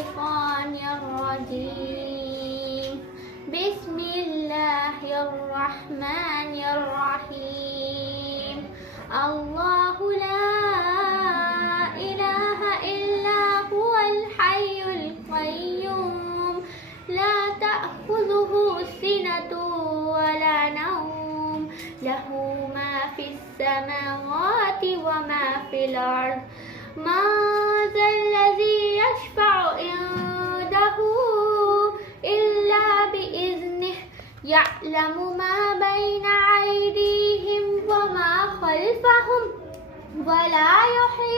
الشيطان الرجيم. بسم الله الرحمن الرحيم. الله لا إله إلا هو الحي القيوم لا تأخذه سنة ولا نوم له ما في السماوات وما في الأرض. من ذا الذي يشفع عنده إلا بإذنه يعلم ما بين أيديهم وما خلفهم ولا يحيطون